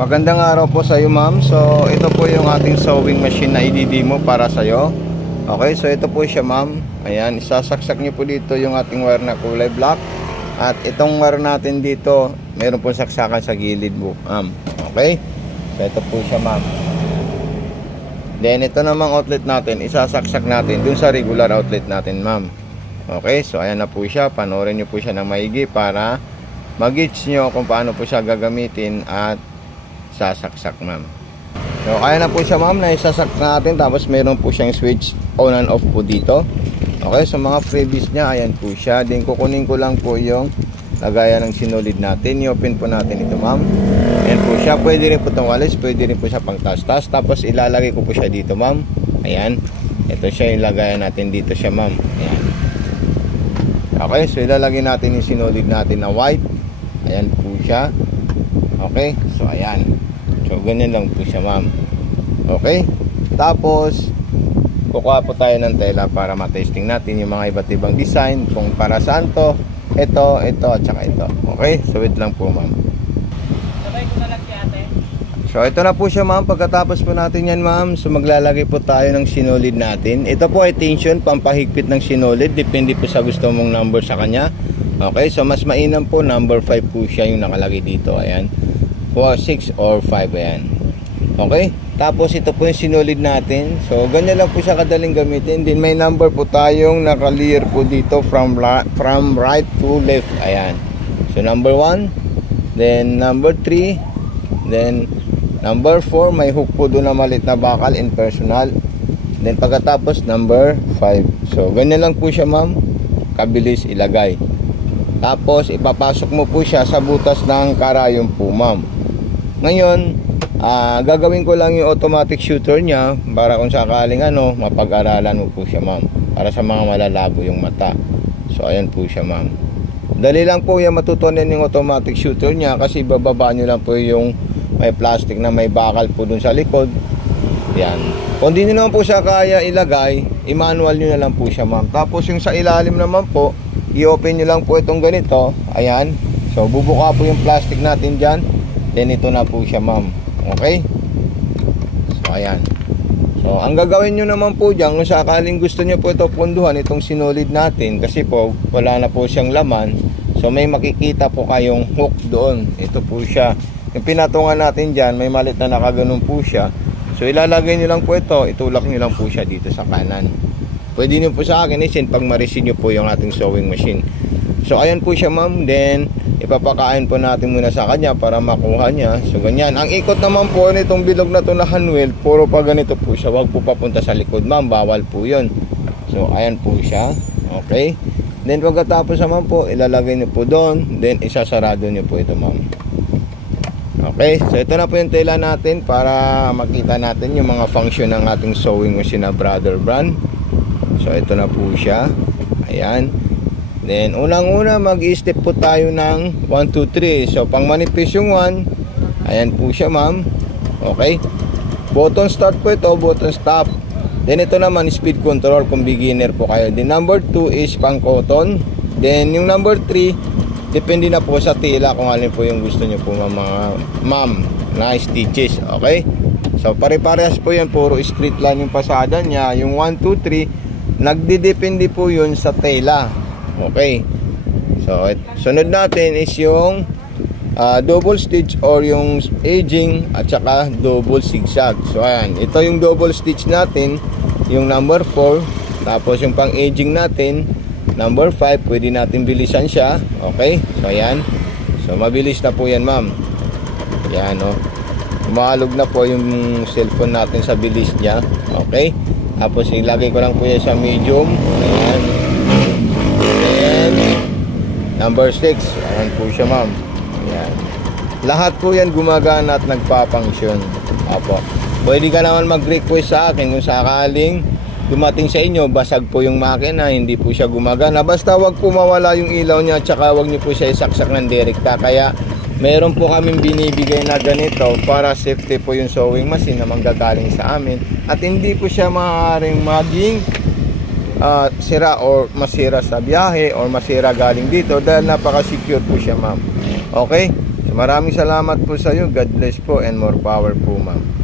Magandang araw po sa iyo, ma'am. So ito po yung ating sewing machine na i-demo para sa iyo. Okay, so ito po siya, ma'am. Ayan, isasaksak niyo po dito yung ating wire na kulay black. At itong wire natin dito, meron po saksakan sa gilid po, ma'am. Okay, so ito po siya, ma'am. Then ito namang outlet natin, isasaksak natin dun sa regular outlet natin, ma'am. Okay, so ayan na po siya. Panoorin niyo po siya ng maigi para mag-gauge nyo kung paano po siya gagamitin at sasaksak, ma'am. So ayan na po siya, ma'am, na isasak natin. Tapos meron po siyang switch on and off po dito. Okay, so mga freebies niya, ayan po siya. Then kukunin ko lang po yung lagayan ng sinulid natin. I-open po natin ito, ma'am. Ayan po siya. Pwede rin po itong walis, pwede rin po siya pang tas-tas. Tapos ilalagay ko po siya dito, ma'am. Ayan, ito siya yung lagayan natin dito siya, ma'am. Ayan. Okay, so ilalagay natin yung sinulid natin na white. Ayan po siya. Okay, so ayan. So ganyan lang po siya, ma'am. Okay, tapos kukuha po tayo ng tela para matesting natin yung mga iba't ibang design, kung para saan to, ito, at saka ito. Okay, so wait lang po, ma'am. Sabay ko na lang si ate. So ito na po siya, ma'am. Pagkatapos po natin yan, ma'am, so maglalagay po tayo ng sinulid natin. Ito po ay tension, pampahigpit ng sinulid. Depende po sa gusto mong number sa kanya. Okay, so mas mainam po, number 5 po siya yung nakalagay dito. Ayan, 4, 6 or 5, ayan. Okay, tapos ito po yung sinulid natin. So ganyan lang po siya kadaling gamitin. Din may number po tayong naka-clear po dito from right to left. Ayan, so number 1, then number 3, then number 4, may hook po doon na maliit na bakal in personal. Then pagkatapos number 5. So ganyan lang po siya, ma'am, kabilis ilagay. Tapos ipapasok mo po siya sa butas ng karayom po, ma'am. Ngayon, gagawin ko lang yung automatic shooter niya para kung sakaling mapag-aralan mo po siya, ma'am, para sa mga malalabo yung mata. So ayan po siya, ma'am. Dali lang po yung matutunan yung automatic shooter niya, kasi bababa nyo lang po yung may plastic na may bakal po dun sa likod. Yan. Kung di nyo naman po siya kaya ilagay, i-manual nyo na lang po siya, ma'am. Tapos yung sa ilalim naman po, i-open nyo lang po itong ganito. Ayan. So bubuka po yung plastic natin dyan. Then ito na po siya, ma'am. Okay, so ayan. So ang gagawin nyo naman po dyan, kung sakaling gusto nyo po ito punduhan, itong sinulid natin, kasi po wala na po siyang laman, so may makikita po kayong hook doon. Ito po siya. Yung pinatungan natin dyan, may malit na nakaganon po siya. So ilalagay nyo lang po ito, itulak nyo lang po siya dito sa kanan. Pwede nyo po sa akin isin pag ma-receive nyo po yung ating sewing machine. So ayan po siya, ma'am. Then ipapakain po natin muna sa kanya para makuha niya. So ganyan. Ang ikot naman po nitong bilog na to na handwheel, puro pa ganito po siya. Huwag po papunta sa likod, ma'am. Bawal po yun. So ayan po siya. Okay. Then pagkatapos naman po, ilalagay niyo po doon. Then isasarado niyo po ito, ma'am. Okay. So ito na po yung tela natin para makita natin yung mga function ng ating sewing machine na Brother brand. So ito na po siya. Ayan. Then unang-una mag-i-step po tayo ng 1, 2, 3. So pang manipis yung 1. Ayan po siya, ma'am. Okay. Button start po ito, button stop. Then ito naman speed control kung beginner po kayo. Then number 2 is pang cotton. Then yung number 3, depende na po sa tela kung alin po yung gusto nyo po, mga ma'am, na stitches. Okay. So pare-parehas po yan, puro straight line yung pasada niya. Yung 1, 2, 3, nagdidepende po yun sa tela. Okay. So sunod natin is yung double stitch or yung edging at saka double zigzag. So ayan, ito yung double stitch natin, yung number 4. Tapos yung pang edging natin, number 5. Pwede natin bilisan siya. Okay. So ayan. So mabilis na po yan, ma'am. Ayan, oh. Umalog na po yung cellphone natin sa bilis niya. Okay. Tapos ilagay ko lang po yan sa medium. Ayan. Number 6, ayan po siya, ma'am. Ayan. Lahat po yan gumagana at nagpapangsyon. Apo. Pwede ka naman mag-request sa akin kung sakaling dumating sa inyo, basag po yung makina, hindi po siya gumagana. Basta wag po mawala yung ilaw niya at saka wag niyo po siya isaksak ng direkta. Kaya meron po kaming binibigay na ganito para safety po yung sewing machine na manggagaling sa amin. At hindi po siya maaaring maging sira or masira sa biyahe or masira galing dito dahil napaka-secure po siya, ma'am. Okay? So maraming salamat po sa iyo. God bless po and more power po, ma'am.